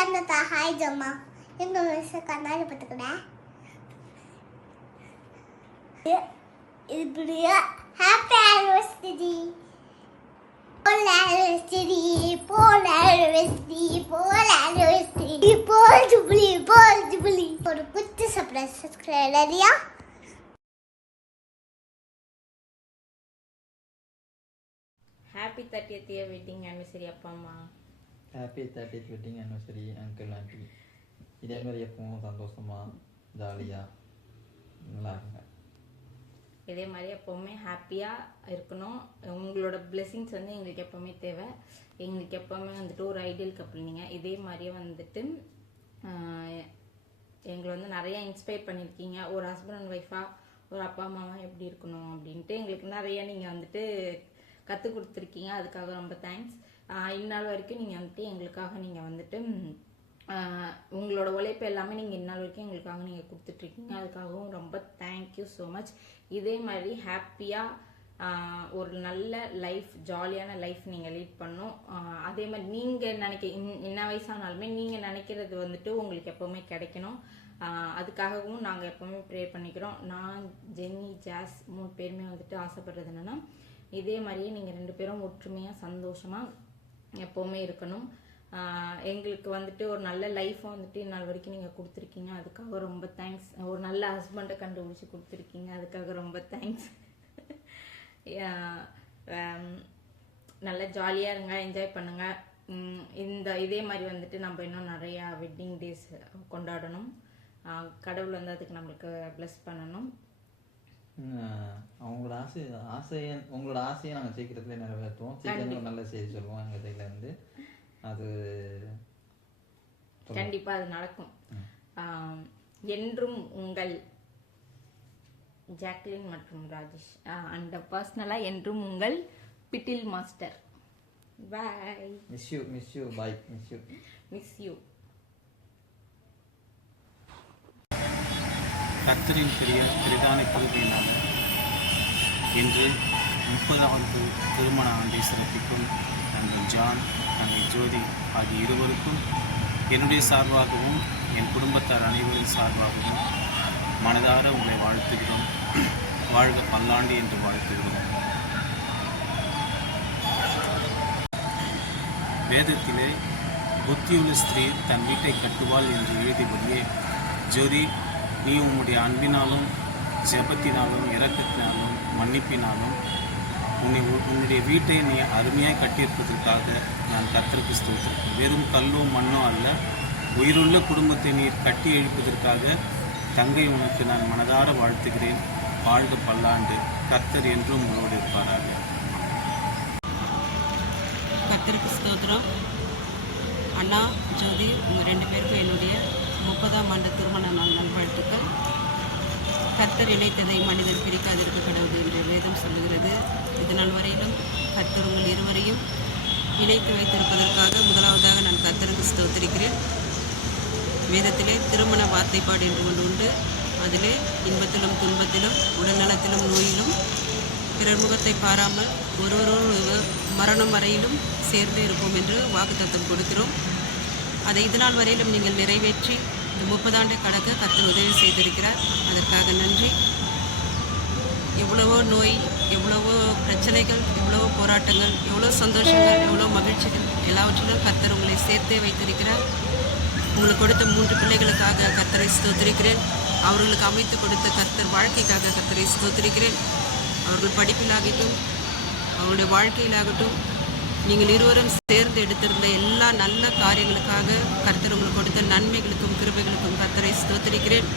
பிறந்ததா hi Jama எங்க வயசு கண்ணாடி பார்த்துக்கிறேன் இது ஹாப்பி ஆனிவர்சரி போல் ஆனிவர்சரி போல் ஜுபிலி ஒரு குட்டி சர்ப்ரைஸ் ரெடியா ஹாப்பி 30th வெட்டிங் ஆனிவர்சரி அப்பா அம்மா. Happy 30th wedding anniversary uncle aunty. இதே மாதிரி எப்பவும் சந்தோஷமா ஜாலியாக நல்லா இருங்க. இதே மாதிரி எப்போவுமே ஹாப்பியாக இருக்கணும். உங்களோட பிளெஸிங்ஸ் வந்து எங்களுக்கு எப்போவுமே தேவை. எங்களுக்கு எப்போவுமே வந்துட்டு ஒரு ஐடியல் கப்பிள் நீங்கள். இதே மாதிரியே வந்துட்டு எங்களை வந்து நிறையா இன்ஸ்பயர் பண்ணியிருக்கீங்க. ஒரு ஹஸ்பண்ட் அண்ட் ஒய்ஃபாக ஒரு அப்பா அம்மாவாக எப்படி இருக்கணும் அப்படின்ட்டு எங்களுக்கு நிறையா நீங்கள் வந்துட்டு கற்றுக் கொடுத்துருக்கீங்க. அதுக்காக ரொம்ப தேங்க்ஸ். இந்நாள் வரைக்கும் நீங்கள் வந்துட்டு எங்களுக்காக நீங்கள் வந்துட்டு உங்களோட உழைப்பு எல்லாமே நீங்கள் இந்நாள் வரைக்கும் எங்களுக்காக நீங்கள் கொடுத்துட்ருக்கீங்க. அதுக்காகவும் ரொம்ப தேங்க்யூ ஸோ மச். இதே மாதிரி ஹாப்பியாக ஒரு நல்ல லைஃப், ஜாலியான லைஃப் நீங்கள் லீட் பண்ணணும். அதே மாதிரி நீங்கள் என்ன வயசானாலுமே நீங்கள் நினைக்கிறது வந்துட்டு உங்களுக்கு எப்போவுமே கிடைக்கணும். அதுக்காகவும் நாங்கள் எப்போவுமே ப்ரே பண்ணிக்கிறோம். நான், ஜென்னி, ஜாஸ் 3 பேருமே வந்துட்டு ஆசைப்படுறது என்னென்னா இதே மாதிரியே நீங்கள் 2 பேரும் ஒற்றுமையாக சந்தோஷமாக எப்போவுமே இருக்கணும். எங்களுக்கு வந்துட்டு ஒரு நல்ல லைஃப்பை வந்துட்டு இந்நாள் வரைக்கும் நீங்கள் கொடுத்துருக்கீங்க. அதுக்காக ரொம்ப தேங்க்ஸ். ஒரு நல்ல ஹஸ்பண்டை கண்டுபிடிச்சி கொடுத்துருக்கீங்க. அதுக்காக ரொம்ப தேங்க்ஸ். நல்லா ஜாலியாக இருங்க, என்ஜாய் பண்ணுங்கள். இதே மாதிரி வந்துட்டு நம்ம இன்னும் நிறையா வெட்டிங் டேஸ் கொண்டாடணும். கடவுள் வந்து அதுக்கு நம்மளுக்கு ப்ளஸ் பண்ணணும். அவங்களோட உங்களோட ஆசையை நாங்கள் சீக்கிரத்துல நிறைவேற்றுவோம். சீக்கிரம் நல்ல செய்தி சொல்லுவோம் எங்கள் சைட்லேருந்து. அது கண்டிப்பாக அது நடக்கும். என்றும் உங்கள் ஜாக்லின் மற்றும் ராஜேஷ் அண்ட் பர்சனலாக என்றும் உங்கள் பிட்டில் master. Bye. Miss you bye. Miss you. கர்த்தரின் பெரிதான கிருபையினால் இன்று 30வது திருமண ஆண்டை சிறப்பிக்கும் நண்பர் ஜான், தங்கை ஜோதி ஆகிய இருவருக்கும் என்னுடைய சார்பாகவும் என் குடும்பத்தார் அனைவரின் சார்பாகவும் மனதார உங்களை வாழ்த்துகிறோம். வாழ்க பல்லாண்டு என்று வாழ்த்துகிறோம். வேதத்திலே புத்தியுள்ள ஸ்திரீ தன் வீட்டை கட்டுவாள் என்று எழுதியபடியே ஜோதி, நீ உன்னுடைய அன்பினாலும் ஜெபத்தினாலும் இரக்கத்தினாலும் மன்னிப்பினாலும் உன்னுடைய வீட்டை நீ அருமையாக கட்டியிருப்பதற்காக நான் கர்த்தருக்கு ஸ்தோத்திரம். வெறும் கல்லோ மண்ணோ அல்ல, உயிருள்ள குடும்பத்தை நீர் கட்டி எழுப்பதற்காக தங்கை உனக்கு நான் மனதார வாழ்த்துகிறேன். வாழ்க பல்லாண்டு. கர்த்தர் என்றும் உங்களோடு இருப்பாராக. கர்த்தருக்கு ஸ்தோத்திரம். அண்ணா, ஜோதி, உங்கள் 2 பேருக்கும் என்னுடைய 30ஆம் ஆண்டு திருமண நாள் நல்வாழ்த்துக்கள். கர்த்தர் இணைத்ததை மனிதன் பிரிக்காதிருக்க கடவுள் என்று வேதம் சொல்லுகிறது. இதனால் வரையிலும் கர்த்தர் உங்கள் இருவரையும் இணைத்து வைத்திருப்பதற்காக முதலாவதாக நான் கர்த்தருக்கு ஸ்தோத்திரிக்கிறேன். வேதத்திலே திருமண வார்த்தைப்பாடு என்று ஒன்று உண்டு. அதிலே இன்பத்திலும் துன்பத்திலும் உடல்நலத்திலும் நோயிலும் பிறர் முகத்தை பாராமல் ஒருவரோடு மரணம் வரையிலும் சேர்ந்து இருப்போம் என்று வாக்குத்தத்தம் கொடுக்கிறோம். அதை இதனால் வரையிலும் நீங்கள் நிறைவேற்றி இந்த 30 ஆண்டை கடக்க கர்த்தர் உதவி செய்திருக்கிறார். அதற்காக நன்றி. எவ்வளவோ நோய், எவ்வளவோ பிரச்சனைகள், எவ்வளவோ போராட்டங்கள், எவ்வளோ சந்தோஷங்கள், எவ்வளோ மகிழ்ச்சிகள் எல்லாவற்றிலும் கர்த்தர் உங்களை சேர்த்தே வைத்திருக்கிறார். உங்களுக்கு கொடுத்த 3 பிள்ளைகளுக்காக கர்த்தரை ஸ்தோத்திரிக்கிறேன். அவர்களுக்கு அமைத்து கொடுத்த கர்த்தர் வாழ்க்கைக்காக கர்த்தரை ஸ்தோத்திரிக்கிறேன். அவர்கள் படிப்பிலாகட்டும், அவருடைய வாழ்க்கையிலாகட்டும், நீங்கள் இருவரும் சேர்ந்து எடுத்திருந்த எல்லா நல்ல காரியங்களுக்காக கர்த்தர் உங்களுக்கு கொடுத்த நன்மைகளுக்கும் கிருபைகளுக்கும் கர்த்தரை ஸ்தோத்திரிக்கிறேன்.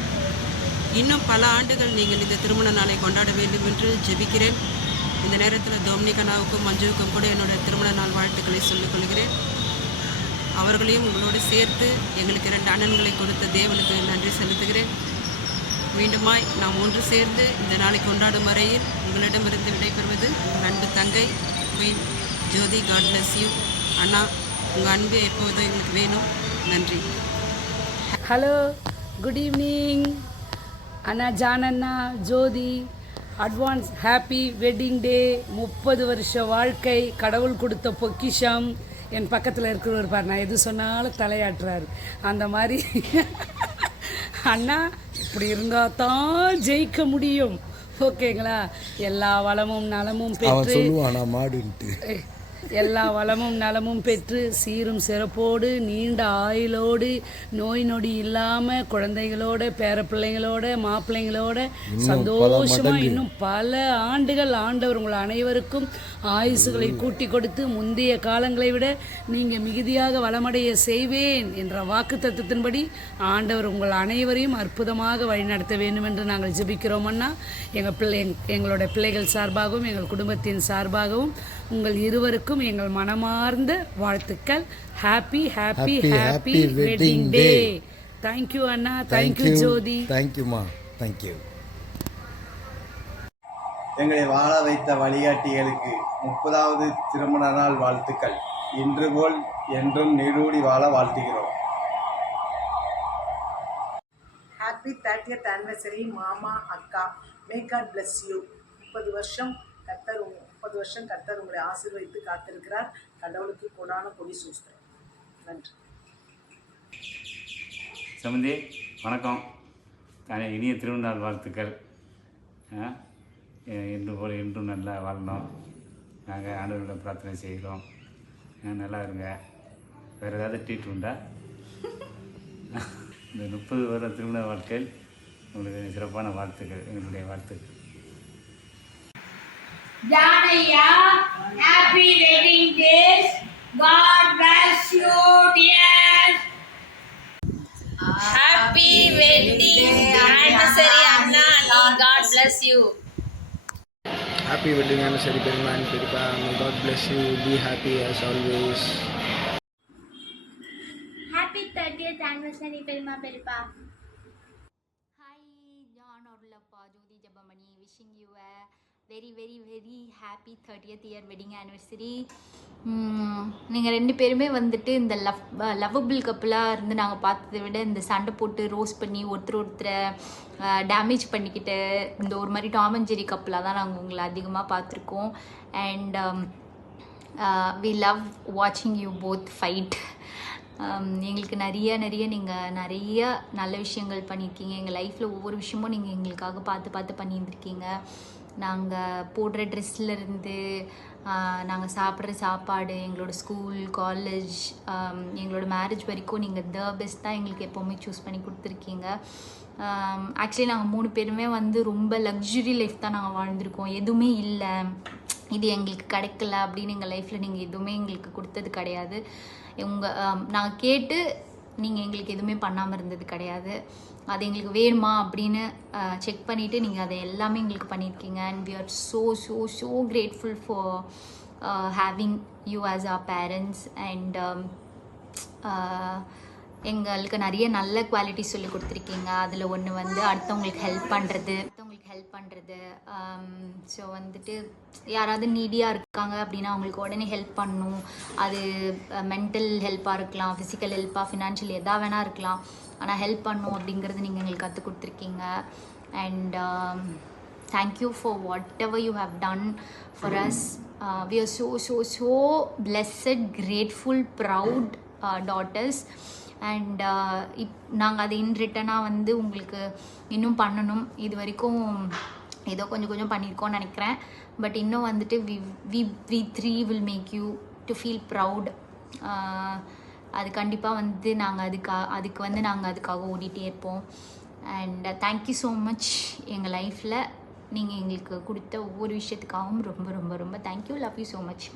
இன்னும் பல ஆண்டுகள் நீங்கள் இந்த திருமண நாளை கொண்டாட வேண்டும் என்று ஜெபிக்கிறேன். இந்த நேரத்தில் டொமினிகனாவுக்கும் மஞ்சுவுக்கும் கூட என்னோட திருமண நாள் வாழ்த்துக்களை சொல்லிக்கொள்கிறேன். அவர்களையும் உங்களோடு சேர்த்து எங்களுக்கு 2 அண்ணன்களை கொடுத்த தேவனுக்கு நன்றி செலுத்துகிறேன். மீண்டுமாய் நாம் ஒன்று சேர்ந்து இந்த நாளை கொண்டாடும் வரையில் உங்களிடமிருந்து விடைபெறுவது உங்கள் அன்பு தங்கை queen Jyothi. God bless you. அண்ணா, உங்கள் அன்பு எப்போதும் எங்களுக்கு வேணும். நன்றி. ஹலோ, குட் ஈவினிங் அண்ணா, ஜான் அண்ணா, Jyothi. Advance happy wedding day. 30 வருஷ வாழ்க்கை கடவுள் கொடுத்த பொக்கிஷம். என் பக்கத்தில் இருக்கிறவர் பாரு, நான் எது சொன்னாலும் தலையாட்டுறாரு. அந்த மாதிரி அண்ணா இப்படி இருந்தால் தான் ஜெயிக்க முடியும். ஓகேங்களா? எல்லா வளமும் நலமும் பெற்று எல்லா வளமும் நலமும் பெற்று சீரும் சிறப்போடு நீண்ட ஆயுளோடு நோய் நொடி இல்லாமல் குழந்தைகளோட பேரப்பிள்ளைங்களோட மாப்பிள்ளைங்களோட சந்தோஷமாக இன்னும் பல ஆண்டுகள் ஆண்டவர் உங்கள் அனைவருக்கும் ஆயுசுகளை கூட்டி கொடுத்து முந்தைய காலங்களை விட நீங்கள் மிகுதியாக வளமடைய செய்வேன் என்ற வாக்கு தத்துவத்தின்படி ஆண்டவர் உங்கள் அனைவரையும் அற்புதமாக வழிநடத்த வேண்டும் என்று நாங்கள் ஜெபிக்கிறோம் அண்ணா. எங்களோட பிள்ளைகள் சார்பாகவும் எங்கள் குடும்பத்தின் சார்பாகவும் உங்கள் இருவருக்கும் எங்கள் மனமார்ந்த வாழ்த்துக்கள். Happy happy happy wedding day. Thank you அண்ணா. தேங்க்யூ ஜோதி. தேங்க்யூமா. தேங்க்யூ. எங்களை வாழ வைத்த வழிகாட்டிகளுக்கு 30வது திருமண நாள் வாழ்த்துக்கள். இன்று போல் என்றும் நீடூடி வாழ வாழ்த்துகிறோம். ஹாப்பி 30th anniversary மாமா அக்கா. May God bless you. 30 வருஷம் கர்த்தர் உங்களை ஆசீர்வதித்து காத்திருக்கிறார். கடவுளுக்கு கொடான கொடி சூஸ்திரம். நன்றி. சமந்தி வணக்கம். இனிய திருநாள் வாழ்த்துக்கள். இன்று போல் இன்றும் நல்லா வாழணும். நாங்கள் ஆண்டவரோட பிரார்த்தனை செய்கிறோம். நல்லா இருங்க. வேறு ஏதாவது ட்ரீட் உண்டா? இந்த 30 வருட திருமண வாழ்க்கை உங்களுக்கு சிறப்பான வாழ்த்துக்கள். எங்களுடைய வாழ்த்துக்கள். Janaya, happy wedding days. God bless you, dear. Happy wedding anniversary Anna. God bless you. Happy wedding anniversary Perima and Peripa. May God bless you. Be happy as always. Happy 30th anniversary Perima Peripa. Hi, John Orlappa, Jodi Jabamani, wishing you a very happy 30th year wedding anniversary. நீங்கள் 2 பேருமே வந்துட்டு இந்த lovable கப்பலாக இருந்து நாங்கள் பார்த்ததை விட இந்த சண்டை போட்டு ரோஸ் பண்ணி ஒருத்தரை டேமேஜ் பண்ணிக்கிட்டு இந்த ஒரு மாதிரி டாம் அண்ட் ஜெரி கப்பலாக தான் நாங்கள் உங்களை அதிகமாக பார்த்துருக்கோம். அண்ட் வி லவ் வாட்சிங் யூ போத் ஃபைட். எங்களுக்கு நீங்கள் நிறைய நல்ல விஷயங்கள் பண்ணியிருக்கீங்க. எங்கள் லைஃப்பில் ஒவ்வொரு விஷயமும் நீங்கள் எங்களுக்காக பார்த்து பண்ணியிருந்துருக்கீங்க. நாங்கள் போடுற ட்ரெஸ்லேருந்து நாங்கள் சாப்பிட்ற சாப்பாடு, எங்களோட ஸ்கூல், காலேஜ், எங்களோட மேரேஜ் வரைக்கும் நீங்கள் த பெஸ்ட் தான் எங்களுக்கு எப்போவுமே சூஸ் பண்ணி கொடுத்துருக்கீங்க. ஆக்சுவலி நாங்கள் 3 பேருமே வந்து ரொம்ப லக்ஸுரி லைஃப் தான் நாங்கள் வாழ்ந்திருக்கோம். எதுவுமே இல்லை, இது எங்களுக்கு கிடைக்கல அப்படின்னு எங்கள் லைஃப்பில் நீங்கள் எதுவுமே எங்களுக்கு கொடுத்தது கிடையாது. நாங்கள் கேட்டு நீங்கள் எங்களுக்கு எதுவுமே பண்ணாமல் இருந்தது கிடையாது. அது எங்களுக்கு வேணுமா அப்படின்னு செக் பண்ணிவிட்டு நீங்கள் அதை எல்லாமே எங்களுக்கு பண்ணியிருக்கீங்க. And we are so grateful for having you as our parents. And எங்களுக்கு நிறைய நல்ல குவாலிட்டி சொல்லி கொடுத்துருக்கீங்க. அதில் ஒன்று வந்து அடுத்தவங்களுக்கு ஹெல்ப் பண்ணுறது. ஸோ வந்துட்டு யாராவது நீடியாக இருக்காங்க அப்படின்னா அவங்களுக்கு உடனே ஹெல்ப் பண்ணணும். அது மென்டல் ஹெல்ப்பாக இருக்கலாம், ஃபிசிக்கல் ஹெல்ப்பாக, ஃபினான்ஷியல் எதாக வேணால் இருக்கலாம். ஆனால் ஹெல்ப் பண்ணணும் அப்படிங்கிறது நீங்கள் எங்களுக்கு கற்றுக் கொடுத்துருக்கீங்க. And thank you for whatever you have done for us. We are so blessed, grateful, proud daughters. And நாங்கள் அதை இன் ரிட்டனாக வந்து உங்களுக்கு இன்னும் பண்ணணும். இது வரைக்கும் ஏதோ கொஞ்சம் பண்ணியிருக்கோன்னு நினைக்கிறேன். பட் இன்னும் வந்துட்டு we 3 will make you to feel proud. அது கண்டிப்பாக வந்து நாங்கள் அதுக்காக ஓடிட்டே இருப்போம். And thank you so much. எங்கள் லைஃப்பில் நீங்கள் எங்களுக்கு கொடுத்த ஒவ்வொரு விஷயத்துக்காகவும் ரொம்ப thank you. Love you so much.